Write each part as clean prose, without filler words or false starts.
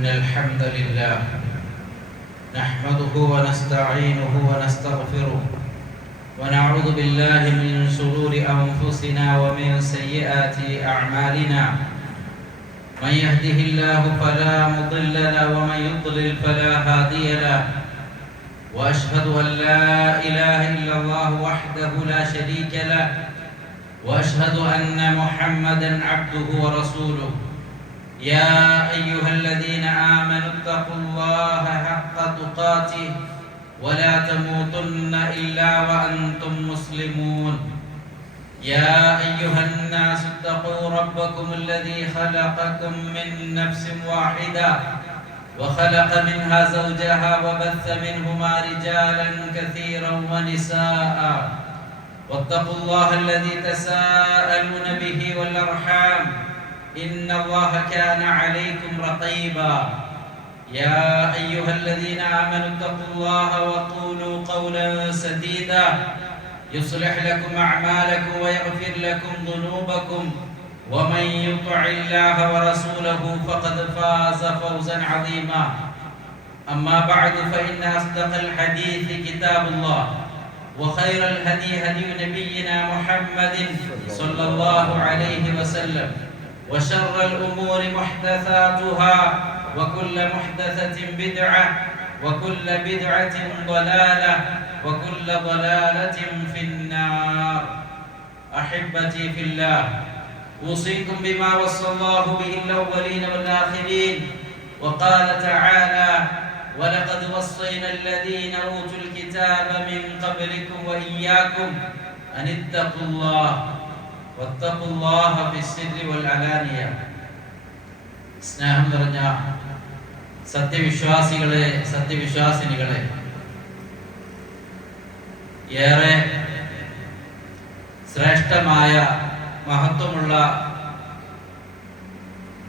إن الحمد لله نحمده ونستعينه ونستغفره ونعوذ بالله من شرور أنفسنا ومن سيئات أعمالنا من يهده الله فلا مضل له ومن يضلل فلا هادي له وأشهد أن لا إله إلا الله وحده لا شريك له وأشهد أن محمدا عبده ورسوله يا أيها الذين آمنوا اتقوا الله حق تقاته ولا تموتن إلا وأنتم مسلمون يا أيها الناس اتقوا ربكم الذي خلقكم من نفس واحدة وخلق منها زوجها وبث منهما رجالا كثيرا ونساء واتقوا الله الذي تساءلون به والأرحام إن الله كان عليكم رقيبا يا أيها الذين آمنوا اتقوا الله وقولوا قولا سديدا يصلح لكم أعمالكم ويغفر لكم ذنوبكم ومن يطع الله ورسوله فقد فاز فوزا عظيما أما بعد فإن أصدق الحديث كتاب الله وخير الهدي هدي نبينا محمد صلى الله عليه وسلم وشر الأمور محدثاتها وكل محدثة بدعة وكل بدعة ضلالة وكل ضلالة في النار. أحبتي في الله، أوصيكم بما وصى الله به الأولين والآخرين، وقال تعالى: ولقد وصينا الذين أوتوا الكتاب من قبلكم وإياكم أن اتقوا الله واتقوا الله في السر والعلانية. സ്നേഹം നിറഞ്ഞ സത്യവിശ്വാസികളെ, സത്യവിശ്വാസിനികളെ, ഏറെ ശ്രേഷ്ഠമായ മഹത്വമുള്ള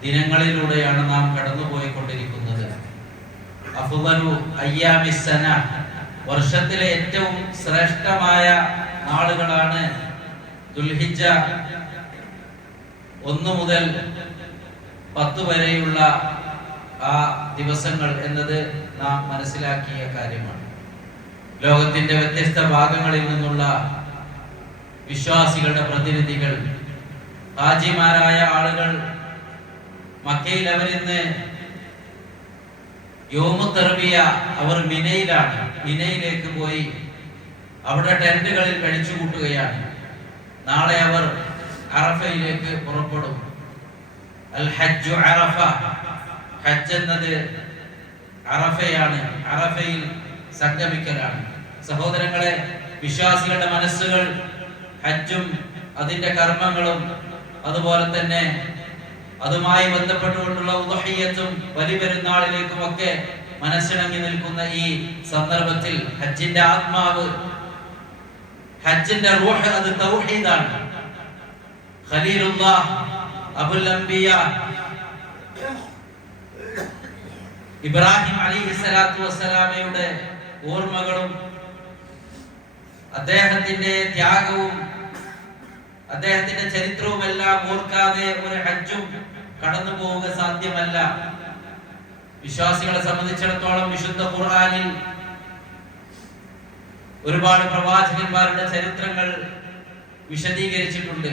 ദിനങ്ങളിലൂടെയാണ് നാം കടന്നുപോയിക്കൊണ്ടിരിക്കുന്നത്. അഫ്ളലു അയ്യാമിസ്സന, വർഷത്തിലെ ഏറ്റവും ശ്രേഷ്ഠമായ നാളുകളാണ് ദുൽഹിജ്ജ 1 മുതൽ 10 വരെയുള്ള ആ ദിവസങ്ങൾ എന്നത് നാം മനസ്സിലാക്കിയ കാര്യമാണ്. ലോകത്തിന്റെ വ്യത്യസ്ത ഭാഗങ്ങളിൽ നിന്നുള്ള വിശ്വാസികളുടെ പ്രതിനിധികൾ, ഹാജിമാരായ ആളുകൾ മക്കയിൽ അവരിന്ന് യൗമു തർബിയ അവർ മിനയിലാണ്. മിനയിലേക്ക് പോയി അവിടെ ടെന്റുകളിൽ കഴിച്ചുകൂട്ടുകയാണ്. നാളെ അവർ അറഫയിലേക്ക് പുറപ്പെടും. അൽ ഹജ്ജു അറഫ, ഹജ്ജ് എന്നത് അറഫയാണ്, അറഫയിൽ സംഗമിക്കലാണ്. സഹോദരങ്ങളെ, വിശ്വാസികളുടെ മനസ്സുകൾ ഹജ്ജും അതിന്റെ കർമ്മങ്ങളും അതുപോലെ തന്നെ അതുമായി ബന്ധപ്പെട്ടുകൊണ്ടുള്ള ഉദ്ഹിയ്യത്തും ബലിപെരുന്നാളിലേക്കും ഒക്കെ മനസ്സിണങ്ങി നിൽക്കുന്ന ഈ സന്ദർഭത്തിൽ ഹജ്ജിന്റെ ആത്മാവ്, ഹജ്ജിന്റെ റൂഹ് അത് തൗഹീദാണ്. ഖലീലുല്ലാഹ് അബുൽ അംബിയ ഇബ്രാഹിം അലൈഹിസ്സലാത്തു വസ്സലാമയുടെ ഓർമ്മകളും അദ്ദേഹത്തിന്റെ ത്യാഗവും അദ്ദേഹത്തിന്റെ ചരിത്രവും എല്ലാം ഓർക്കാതെ ഒരു ഹജ്ജും കടന്നു പോവുക സാധ്യമല്ല. വിശ്വാസികളെ സംബന്ധിച്ചിടത്തോളം വിശുദ്ധ ഖുർആനിൽ ഒരുപാട് പ്രവാചകന്മാരുടെ ചരിത്രങ്ങൾ വിശദീകരിച്ചിട്ടുണ്ട്.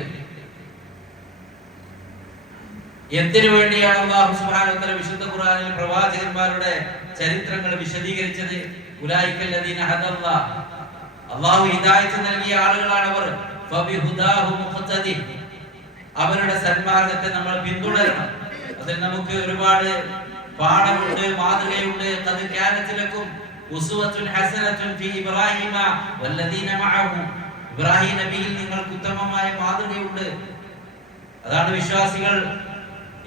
എന്തിനു വേണ്ടിയാണ് അല്ലാഹു സുബ്ഹാനഹു വ തആല വിശുദ്ധ ഖുർആനിൽ പ്രവാചകന്മാരുടെ ചരിത്രങ്ങൾ വിശദീകരിച്ചത്? ഉലൈകൽ ലദീന ഹദല്ലാഹ്, അല്ലാഹു ഹിദായത്ത് നൽകിയ ആളുകളാണ് അവർ. ഫബിഹുദാഹു മുഖ്തദി, അവരുടെ സന്മാർഗ്ഗത്തെ നമ്മൾ പിന്തുടരണം. അതിൽ നമുക്ക് ഒരുപാട് പാഠമുണ്ട്, മാതൃകയുണ്ട്. ഖദ് കാനത് ലക്കും ഉസ്വത്തുൻ ഹസനത്തുൻ ഫീ ഇബ്രാഹിമ വല്ലദീന മഅഹു, ഇബ്രാഹിം നബിയിൽ നിങ്ങൾക്ക് ഉത്തമമായ മാതൃകയുണ്ട്. അതാണ് വിശ്വാസികൾ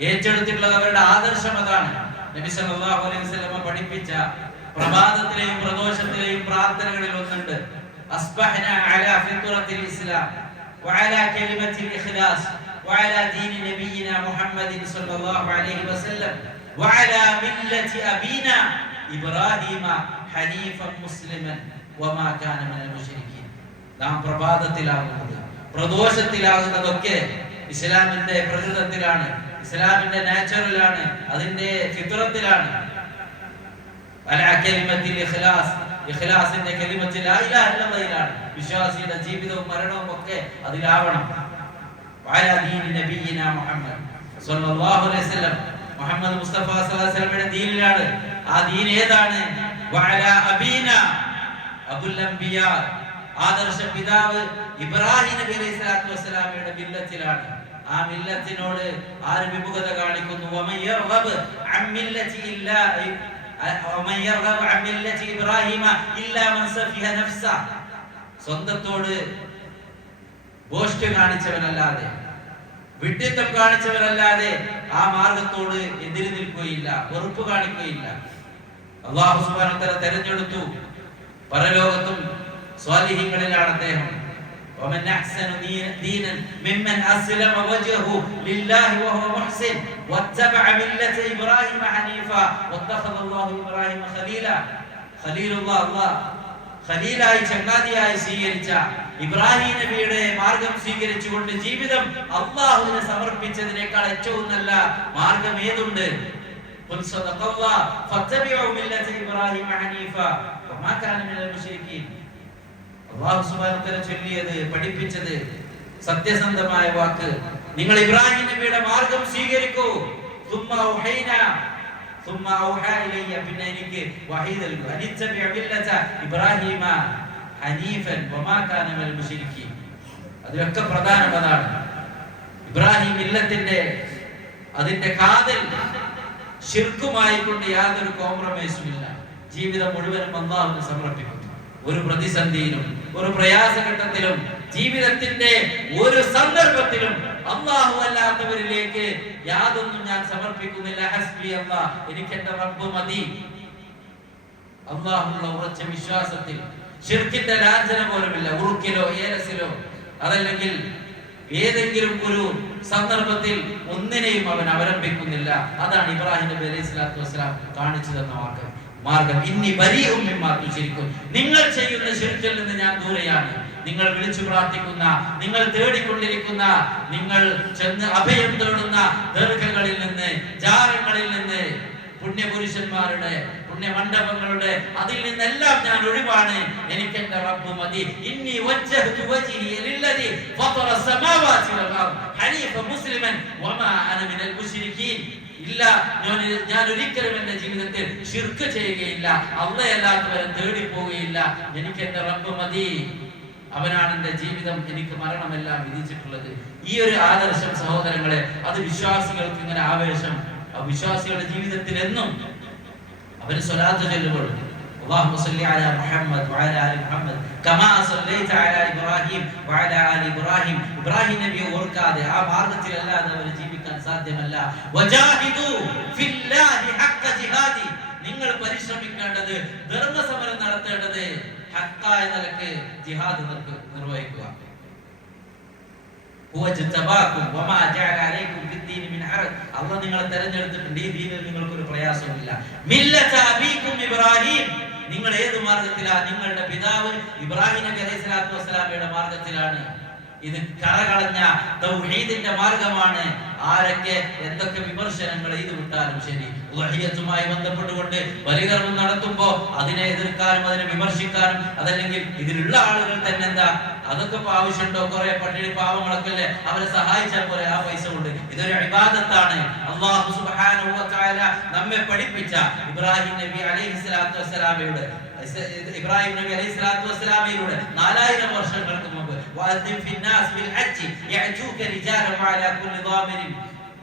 ഏറ്റെടുത്തിട്ടുള്ളത്. അവരുടെ ആദർശം അതാണ്. നബി സല്ലല്ലാഹു അലൈഹി വസല്ലം പഠിപ്പിച്ച പ്രഭാതത്തിലെയും പ്രദോഷത്തിലെയും പ്രാർത്ഥനകളിൽ ഒന്നുണ്ട്: അസ്ബഹ്നാ അലാ ഫിത്രത്തിൽ ഇസ്ലാം വഅലാ കലിമത്തിൽ ഇഖ്ലാസ് വഅലാ ദീനി നബിയിനാ മുഹമ്മദിൻ സല്ലല്ലാഹു അലൈഹി വസല്ലം വഅലാ മില്ലത്തി അബീനാ ഇബ്രാഹിമ ഹനീഫൻ മുസ്ലിമൻ വമാ കാന മിനൽ മുശ്രിക്കീൻ. നാം പ്രഭാതത്തിലാകുന്നത്, പ്രദോഷത്തിലാകുന്നതൊക്കെ ഇസ്ലാമിന്റെ പ്രകൃതത്തിലാണ്, ഇസ്ലാമിന്റെ നാച്ചുറലാണ്, അതിന്റെ ഫിത്രത്തിലാണ്. അലാ കലിമത്തിൽ ഇഖ്ലാസ്, ഇഖ്ലാസിന്റെ കലിമത്തിൽ ലാ ഇലാഹ ഇല്ലല്ലാഹ്, വിശ്വാസിയുടെ ജീവിതവും മരണവും ഒക്കെ അതിലാവണം. വഅലാ ദീനി നബിയിന മുഹമ്മദ് സ്വല്ലല്ലാഹു അലൈഹി വസല്ലം, മുഹമ്മദ് മുസ്തഫ സ്വല്ലല്ലാഹു അലൈഹി വസല്ലമയുടെ ദീനിലാണ്. ആ ദീൻ ഏതാണ്? വഅലാ അബീന അബുൽ അംബിയാ, ആദർശ പിതാവ് ഇബ്രാഹിം നബി അലൈഹി സ്വലാത്തു വസ്സലാമയുടെ മില്ലത്തിലാണ്. ആ മില്ലത്തിനോട് ആര് വിമുഖത കാണിക്കുന്നു? വമൻ യർഗബ് അൻ മില്ലത്തി ഇല്ലാഹി വമൻ യർഗബ് അൻ മില്ലത്തി ഇബ്രാഹിമ ഇല്ലാ മൻ സഫിഹ നഫ്സ, സ്വന്തത്തോട് ബോസ്റ്റ് കാണിച്ചവനല്ലാതെ, വിഡ്ഢിത്തം കാണിച്ചവനല്ലാതെ ആ മാർഗത്തോട് എതിര് നിൽക്കുകയില്ല, വെറുപ്പ് കാണിക്കുകയില്ല. അല്ലാഹു സുബ്ഹാനഹു വ തആല തെരഞ്ഞെടുത്തു. പരലോകത്തും സ്വാലിഹീങ്ങളിലാണ് അദ്ദേഹം. ومن أحسن دينا ممن أسلم وجهه لله وهو محسن واتبع ملة إبراهيم حنيفا واتخذ الله إبراهيم خليلا. خليل الله, ഖലീലായി ചങ്ങാതിയായി സ്വീകരിച്ച ഇബ്രാഹിം നബിയുടെ മാർഗം സ്വീകരിച്ചുകൊണ്ട് ജീവിതം അല്ലാഹുവിനെ സമർപ്പിച്ചതിനേക്കാൾ ഏറ്റവും നല്ല മാർഗം ഏതുണ്ട്? ഖുൽ സദഖല്ലാഹ് ഫത്തബിഉ മില്ലത ഇബ്രാഹിം ഹനീഫാ വമാ കാന മിനൽ മുശ്രിക്കീൻ. അല്ലാഹു സുബ്ഹാനഹു വ തആല ചൊല്ലിയത്, പഠിപ്പിച്ചത് സത്യസന്ധമായ വാക്ക്. നിങ്ങൾ ഇബ്രാഹിം നബിയുടെ മാർഗം സ്വീകരിക്കൂ. സുമ്മ ഔഹൈനാ, സുമ്മ ഔഹാ ഇലയ്യ, പിന്നെ എനിക്ക് വഹീ നൽകൂ. അനിത്തബിഉ മില്ലത ഇബ്രാഹിമ ഹനീഫൻ വമാ കാന മിനൽ മുശ്രിക്കീൻ. അതിലൊക്കെ പ്രധാനമാണ് ഇബ്രാഹിം മില്ലത്തിന്റെ അതിന്റെ കാതൽ ശിർക്കുമായി കൊണ്ട് യാതൊരു കോംപ്രമൈസും ഇല്ല. ജീവിതം മുഴുവനും അല്ലാഹുവിന് സമർപ്പിക്കുന്നു. ഒരു പ്രതിസന്ധിയിലും ഒരു പ്രയാസഘട്ടത്തിലും ജീവിതത്തിന്റെ ഒരു സന്ദർഭത്തിലും അല്ലാഹു അല്ലാത്തവരിലേക്ക് യാതൊന്നും ഞാൻ സമർപ്പിക്കുന്നില്ല. ഹസ്ബി അല്ലാഹ്, എനിക്ക് എന്റെ റബ്ബ് മതി. അല്ലാഹുവിലുള്ള ഉറച്ച വിശ്വാസത്തിൽ ശിർക്കിന്റെ ലാഞ്ചന പോലുമില്ല. ഉറുക്കിലോ ഏലസിലോ അതല്ലെങ്കിൽ ഏതെങ്കിലും ഒരു സന്ദർഭത്തിൽ ഒന്നിനെയും അവൻ അവലംബിക്കുന്നില്ല. അതാണ് ഇബ്രാഹിം നബി അലൈഹി സ്വലാത്തു വസ്സലാം കാണിച്ചു തന്ന മാർഗം. ഇന്നി ബരീഉം മിമ്മാ തുശ്രികൂൻ, നിങ്ങൾ ചെയ്യുന്ന ശിർക്കിൽ നിന്ന് ഞാൻ ദൂരെയാണ്. നിങ്ങൾ വിളിച്ചു പ്രാർത്ഥിക്കുന്ന, നിങ്ങൾ തേടിക്കൊണ്ടിരിക്കുന്ന, നിങ്ങൾ ചെന്ന് അഭയം തേടുന്ന ദർഗകളിൽ നിന്ന്, ജാറങ്ങളിൽ നിന്ന്, പുണ്യപുരുഷന്മാരുടെ പുണ്യമണ്ഡപങ്ങളുടെ അതിൽ നിന്നെല്ലാം ഞാൻ ഒഴിവാണ്. എനിക്ക് എന്റെ റബ്ബ് മതി. ഇന്നി വജ്ജഹ്തു വജ്ഹി ലില്ലദി ഫതറ സമാവാതി വൽ അർദ് ഹനീഫ മുസ്ലിമൻ വമാ അന മിനൽ മുശ്രികീൻ. ഇല്ല, ഞാൻ ഒരിക്കലും എന്റെ ജീവിതത്തിൽ ശിർക്ക് ചെയ്യുകയില്ല, അല്ലാഹുവല്ലാത്തവരെ തേടി പോവുകയില്ല. എനിക്ക് എന്റെ റബ്ബ് മതി, അവനാണ് എന്റെ ജീവിതം, എനിക്ക് മരണമെല്ലാം വിധിച്ചിട്ടുള്ളത്. ഈ ഒരു ആദർശം സഹോദരങ്ങളെ, അത് വിശ്വാസികൾക്ക് ഇങ്ങനെ ആവേശം. വിശ്വാസികളുടെ ജീവിതത്തിൽ എന്നും അവര് സ്വലാത്ത് ചൊല്ലുമ്പോൾ അല്ലാഹുമ്മ സ്വല്ലി അലാ മുഹമ്മദ് വഅലാ ആലി മുഹമ്മദ് കമാ സ്വല്ലൈത അലാ ഇബ്രാഹിം വഅലാ ആലി ഇബ്രാഹിം, ഇബ്രാഹിം നബിയെ ഓർക്കാതെ ആ മാർഗ്ഗത്തിലല്ലാതെ അവർ ജീവിക്കാൻ സാധ്യമല്ല. വജാഹിദു ഫില്ലാഹി ഹഖ്ക ജിഹാദി, നിങ്ങൾ പരിശ്രമിക്കേണ്ടത്, ധർമ്മസമരം നടത്തേണ്ടത് ഹഖായ നിലക്ക് ജിഹാദ് നിർവഹിക്കുക. അല്ലാഹു നിങ്ങളെ തെരഞ്ഞെടുത്തിട്ടുണ്ട്. ഈ ദീനിൽ നിങ്ങൾക്കൊരു പ്രയാസമില്ല. നിങ്ങൾ ഏത് മാർഗത്തിലാണ്? നിങ്ങളുടെ പിതാവ് ഇബ്രാഹിം നബി അലൈഹി സ്വലാത്തു വസ്സലാമയുടെ മാർഗത്തിലാണ്. ഇത് കറകളഞ്ഞ തൗഹീദിന്റെ മാർഗമാണ്. ആരൊക്കെ എന്തൊക്കെ വിമർശനങ്ങൾ ഇത് വിട്ടാലും ശരി, ഉളഹിയത്തുമായി ബന്ധപ്പെട്ടുകൊണ്ട് ബലികർമ്മം നടത്തുമ്പോ അതിനെ എതിർക്കാനും അതിനെ വിമർശിക്കാനും, അതല്ലെങ്കിൽ ഇതിലുള്ള ആളുകൾ തന്നെ എന്താ അതൊക്കെ ആവശ്യമുണ്ടോ? കുറെ പട്ടിണി പാവങ്ങളൊക്കെ അല്ലേ, അവരെ സഹായിച്ചാൽ പോലെ ആ പൈസ കൊണ്ട്. ഇതൊരു ഇബാദത്താണ്. അല്ലാഹു സുബ്ഹാനഹു വ തആല നമ്മെ പഠിപ്പിച്ച ഇബ്രാഹിം നബി അലൈഹി സ്വലാത്തു വസ്സലാമയുടെ 4000 വർഷങ്ങൾക്ക് മുമ്പ് വഅദ്ദിൻ ഫിന്നാസ് ബിൽ ഹജ്ജ് യഅജൂക റിജാലൻ വഅലാ കുല്ലി ളാമിരിൻ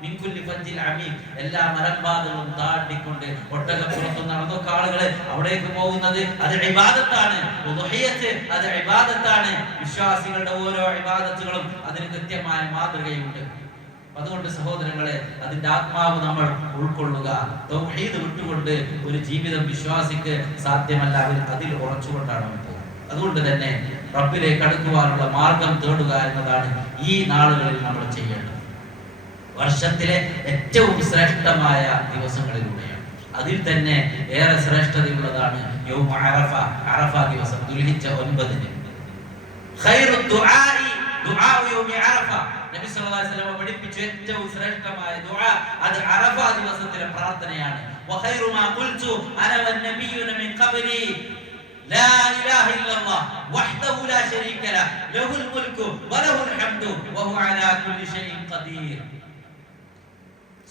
മിൻ കുല്ലി ഫജ്ജിൽ അമീഖ്, എല്ലാ മലമ്പാതകളും താണ്ടിക്കൊണ്ട് ഒട്ടകപ്പുറത്ത് നടന്നൊക്കെ ആളുകൾ അവിടേക്ക് പോകുന്നത് അത് ഇബാദത്താണ്. ഉദ്ഹിയത്ത് അത് ഇബാദത്താണ്. വിശ്വാസികളുടെ ഓരോ ഇബാദത്തുകളും അതിന് കൃത്യമായ മാതൃകയുണ്ട്. അതുകൊണ്ട് സഹോദരങ്ങളെ, അതിന്റെ ആത്മാവ് നമ്മൾ ഉൾക്കൊള്ളുക. തൗഹീദ് വിട്ടുകൊണ്ട് ഒരു ജീവിതം വിശ്വാസിക്ക് സാധ്യമല്ല. അതിൽ ഉറച്ചുകൊണ്ടാണ് പോകുന്നത്. അതുകൊണ്ട് തന്നെ റബ്ബിലേക്ക് അടുക്കുവാനുള്ള മാർഗം തേടുക എന്നതാണ് ഈ നാളുകളിൽ നമ്മൾ ചെയ്യേണ്ടത്. വർഷത്തിലെ ഏറ്റവും ശ്രേഷ്ഠമായ ദിവസങ്ങളിലൂടെയാണ്. അതിൽ തന്നെ ഏറെ ശ്രേഷ്ഠതയുള്ളതാണ് യൗമ അറഫ, അറഫ ദിവസം, ദുൽഹിജ്ജ 9. ഖൈറു ദുആഇ ദുആഉ യൗമി അറഫ. നബി സല്ലല്ലാഹു അലൈഹി വസല്ലം പഠിപ്പിച്ച ഏറ്റവും ശ്രേഷ്ഠമായ ദുആ അത് അറഫ ദിവസത്തിലെ പ്രാർത്ഥനയാണ്. വഖൈറു മാ ഖുൽതു അന വന്നബിയ്യുന മിൻ ഖബ്ലി ലാ ഇലാഹ ഇല്ലല്ലാഹ് വഹ്ദഹു ലാ ശരീക ലഹു ലഹുൽ മുൽക്കു വലഹുൽ ഹംദു വഹുവ അലാ കുല്ലി ഷൈഇൻ ഖദീർ.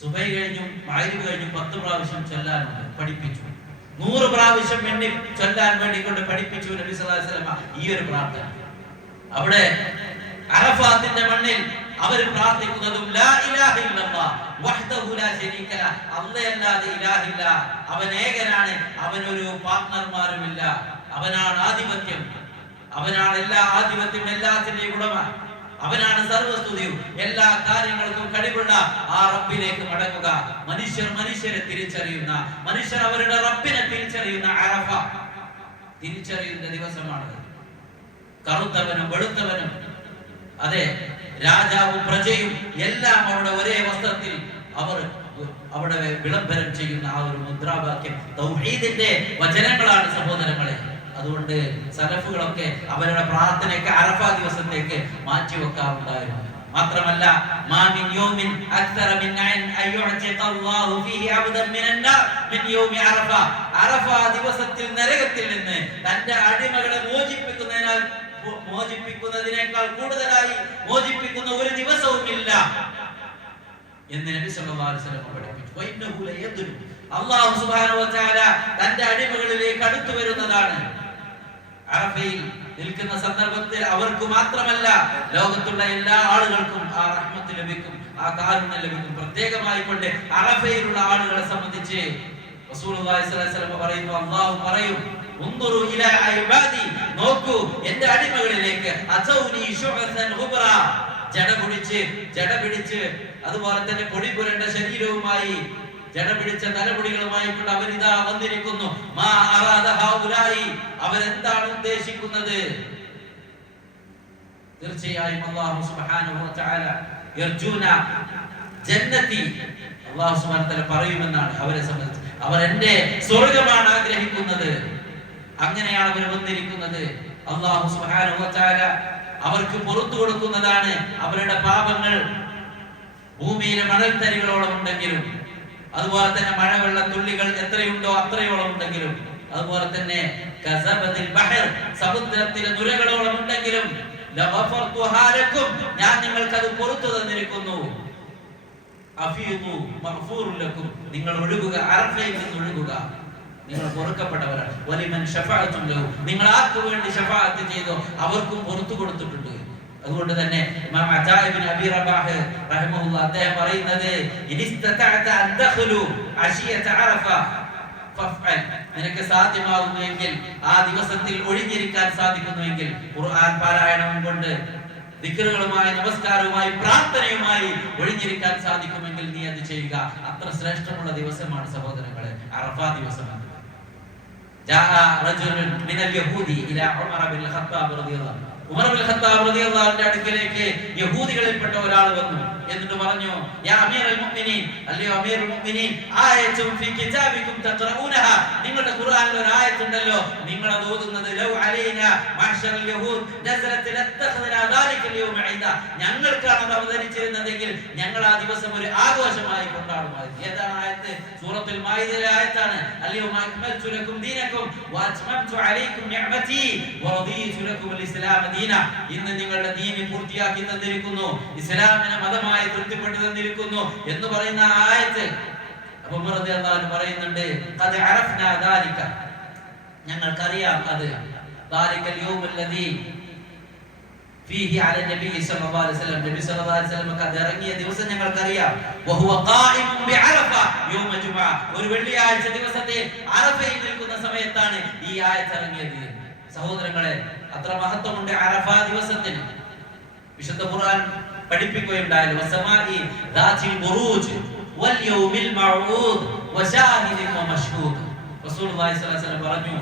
സുബഹി കഴിഞ്ഞും മഗ്‌രിബ് കഴിഞ്ഞും 10 പ്രാവശ്യം ചൊല്ലാനുണ്ട്, പഠിപ്പിച്ചു. 100 പ്രാവശ്യം വേണ്ടി ചൊല്ലാൻ വേണ്ടി കൊണ്ട് പഠിപ്പിച്ചു നബി സല്ലല്ലാഹു അലൈഹി വസല്ലം ഈ ഒരു പ്രാർത്ഥന. അവിടെ അറഫാത്തിന്റെ മണ്ണിൽ അവർ പ്രാർത്ഥിക്കുന്നതും ലാ ഇലാഹ ഇല്ലല്ലാഹ് വഹ്ദഹു ലാ ശരീക ലഹു, അല്ലാഹുവല്ലാതെ ഇലാഹില്ല, അവൻ ഏകനാണ്, അവനൊരു പാർട്ണർമാരുമില്ല, അവനാണ് ആധിപത്യം, അവനാണ് എല്ലാ ആധിപത്യം, എല്ലാത്തിന്റെയും ഉടമ, അവനാണ് സർവസ്തുതിയും, എല്ലാ കാര്യങ്ങൾക്കും കഴിവുള്ള ആ റബ്ബിലേക്ക് മടങ്ങുക. മനുഷ്യരെ തിരിച്ചറിയുന്ന, മനുഷ്യർ അവരുടെ റബ്ബിനെ തിരിച്ചറിയുന്ന അറഫ തിരിച്ചറിയുന്ന ദിവസമാണത്. കറുത്തവനും വെളുത്തവനും, അതെ, രാജാവും പ്രജയും എല്ലാം അവിടെ ഒരേ വസ്ത്രത്തിൽ അവർ അവിടെ വിളംബരം ചെയ്യുന്ന ആ ഒരു മുദ്രാവാക്യം തൗഹീദിന്റെ വചനങ്ങളാണ് സഹോദരങ്ങളെ. അതുകൊണ്ട് സലഫുകളൊക്കെ അവരുടെ പ്രാർത്ഥനയ്ക്ക് അറഫ ദിവസത്തേക്ക് മാറ്റി വെക്കാറുണ്ടായിരുന്നു. മാത്രമല്ല മാ മിൻ യൗമിൻ അക്തറ മിൻ അൻ അയ്യുഅതിഖ അല്ലാഹു ഫീഹി അബ്ദൻ മിനന്നാർ മിൻ യൗമി അറഫ. അറഫ ദിവസത്തിൽ നരകത്തിൽ നിന്ന് തന്റെ അടിമകളെ മോചിപ്പിക്കുന്നതിനേക്കാൾ കൂടുതലായി മോചിപ്പിക്കുന്ന ഒരു ദിവസവുമില്ല എന്ന് നബി സല്ലല്ലാഹു അലൈഹി വസല്ലം പഠിപ്പിച്ചു. വഇന്നഹു ലയദ്ലു, അല്ലാഹു സുബ്ഹാനഹു വ തആല തന്റെ അടിമകളിലേക്ക് അടുത്തു വരുന്നതാണ്. അറഫയിൽ നിൽക്കുന്ന സന്ദർഭത്തിൽ അവർക്ക് മാത്രമല്ല ലോകത്തുള്ള എല്ലാ ആളുകൾക്കും ആ റഹ്മത്ത് ലഭിക്കും, ആ കാരുണ്യം ലഭിക്കും. പ്രത്യേകമായി കൊണ്ട് അറഫയിലുള്ള ആളുകളെ സംബന്ധിച്ച് റസൂലുള്ളാഹി സ്വല്ലല്ലാഹു അലൈഹി വസല്ലം പറയുന്നു, അല്ലാഹു പറയും, ഉൻദുറു ഇലാ ഇബാദി, നോക്കൂ എന്റെ അടിമകളിലേക്ക്, അസൗനി ശുഅസൻ ഹുബ്ര, ജട പിടിച്ച് അതുപോലെ തന്നെ പൊടി പുരണ്ട ശരീരവുമായി ജട പിടിച്ച തലമുടികളുമായി കൊണ്ട് അവരിതാ വന്നിരിക്കുന്നു. മാ അറാദ ഹൗലായി, അവരെന്താണ് ഉദ്ദേശിക്കുന്നത്? തീർച്ചയായും അല്ലാഹു സുബ്ഹാനഹു വ തആല യർജൂന ജന്നതി, അല്ലാഹു സുബ്ഹാനഹു വ തആല പറയുമെന്നാണ് അവരെ സംബന്ധിച്ച്. അവർ എന്റെ സ്വർഗ്ഗമാണ് ആഗ്രഹിക്കുന്നത്. അങ്ങനെയാണ് അവർ വന്നിരിക്കുന്നത്. അല്ലാഹു സുബ്ഹാനഹു വ തആല അവർക്ക് പുറത്തു കൊടുക്കുന്നതാണ് അവരുടെ പാപങ്ങൾ ഭൂമിയിലെ മണൽത്തരികളോളം ഉണ്ടെങ്കിലും, അതുപോലെ തന്നെ മഴവെള്ള തുള്ളികൾ എത്രയുണ്ടോ അത്രയോളം ഉണ്ടെങ്കിലും, അതുപോലെ തന്നെ കസബത്തിൽ ബഹർ, സമുദ്രത്തിലെ നുരകളോളം ഉണ്ടെങ്കിലും, ലഗഫർതുഹാ ലക്കും, ഞാൻ നിങ്ങൾക്ക് അത് പുറത്തു തന്നിരിക്കുന്നു. അഫീദു മഗ്ഫൂറുൻ ലക്കും, നിങ്ങൾ ഒഴുകുക, അറഫയിൽ നിന്ന് ഒഴുകുക, നിങ്ങൾ പൊറുക്കപ്പെട്ടവരാണ്. വലിമൻ ശഫാഅത്തുൻ ലഹു, നിങ്ങൾ ആർക്ക് വേണ്ടി ശഫാഅത്ത് ചെയ്തോ അവർക്കും പുറത്തു കൊടുത്തിട്ടുണ്ട്. അതുകൊണ്ട് തന്നെ ഇമാം അതാ ഇബ്നു അബി റബാഹ് റഹിമഹുല്ലാഹ് അദ്ദേഹം പറയുന്നത്, ഇനിസ്തതഅത അൻ തഖ്ലു അശിയത അറഫ ഫഫഅൽ, നിനക്ക് സാധ്യമാകുന്നുവെങ്കിൽ, ആ ദിവസത്തിൽ ഒഴിഞ്ഞിരിക്കാൻ സാധിക്കുന്നുവെങ്കിൽ, ഖുർആൻ പാരായണം കൊണ്ട് ദിക്റുകളുമായി നമസ്കാരവുമായി പ്രാർത്ഥനയുമായി ഒഴിഞ്ഞിരിക്കാൻ സാധിക്കുമെങ്കിൽ നീ അത് ചെയ്യുക. അത്ര ശ്രേഷ്ഠമുള്ള ദിവസമാണ് സഹോദരങ്ങളെ അറഫ ദിവസം. ജാഅ റജുലുൻ മിനൽ യഹൂദി ഇലാ ഉമർ ബിൻ ഖത്താബ് റളിയല്ലാഹു അൻഹു, ഉമർ ബിൻ ഖത്താബ് റളിയല്ലാഹു അൻഹുവിന്റെ അടുക്കലേക്ക് യഹൂദികളിൽപ്പെട്ട ഒരാൾ വന്നു. എന്നിട്ട് പറഞ്ഞു, യാ അമീറുൽ മുഅ്മിനീൻ, അല്ലയോ അമീറുൽ മുഅ്മിനീൻ, ആയത്തുൻ ഫീ കിതാബികും തഖറഊനഹ, നിങ്ങളുടെ ഖുർആനിൽ ഒരു ആയത്തുണ്ടല്ലോ, നിങ്ങൾ അത് ഓതുന്നത്, ലൗ അലൈനാ മഅ്ശറൽ യഹൂദ് നസലത് ലത്തഖദനാ ദാലികൽ യൗമ ഈദ, ഞങ്ങൾക്കാണ് അത് അവതരിച്ചിരുന്നതെങ്കിൽ ഞങ്ങൾ ആ ദിവസം ഒരു ആഘോഷമായി കൊണ്ടാടുമായിരുന്നു. ഏതാണ് ആയത്ത്? സൂറത്തുൽ മാഇദയിലെ ആയത്താണ്. അൽയൗമ അക്മൽതു ലക്കും ദീനക്കും വഅത്മംതു അലൈക്കും നിഅമതി വറദീതു ലക്കുൽ ഇസ്ലാമ ദീന, ഇന്ന് നിങ്ങളുടെ ദീൻ പൂർത്തിയാക്കി തന്നിരിക്കുന്നു, ഇസ്ലാമിനെ മതമായി തൃപ്തിപ്പെട്ടു തന്നിരിക്കുന്നു എന്ന് പറയുന്ന ആയത്ത്. അപ്പോൾ ഉമർ റളിയല്ലാഹു അൻഹു പറയുന്നുണ്ട്, ഖദ് അറഫ്നാ ദാലിക, ഞങ്ങൾക്കറിയാം അത്, ദാലികൽ യൗമുല്ലദീ ഫീഹി അല നബി സല്ലല്ലാഹു അലൈഹി വസല്ലം, നബി സല്ലല്ലാഹു അലൈഹി വസല്ലം അത് ഇറങ്ങിയ ദിവസം ഞങ്ങൾക്കറിയാം. വഹുവ ഖായിമുൻ ബിഅറഫ യൗമ ജുമുഅ, ഒരു വെള്ളിയാഴ്ച ദിവസത്തെ അറഫയിൽ നിൽക്കുന്ന സമയത്താണ് ഈ ആയത്ത് ഇറങ്ങിയത്. സഹോദരങ്ങളെ, അത്ര മഹത്വമുണ്ട് അറഫ ദിവസത്തിന്. വിശുദ്ധ ഖുർആൻ പഠിപ്പിക്കുകയുണ്ടായി, വസമാഇ ദാതിൽ ബുറൂജ് വൽ യൗമിൽ മഅഊദ് വശാഹിദിൻ വമശ്ഹൂദ്. റസൂലുള്ളാഹി സ്വല്ലല്ലാഹു അലൈഹി വസല്ലം പറഞ്ഞു,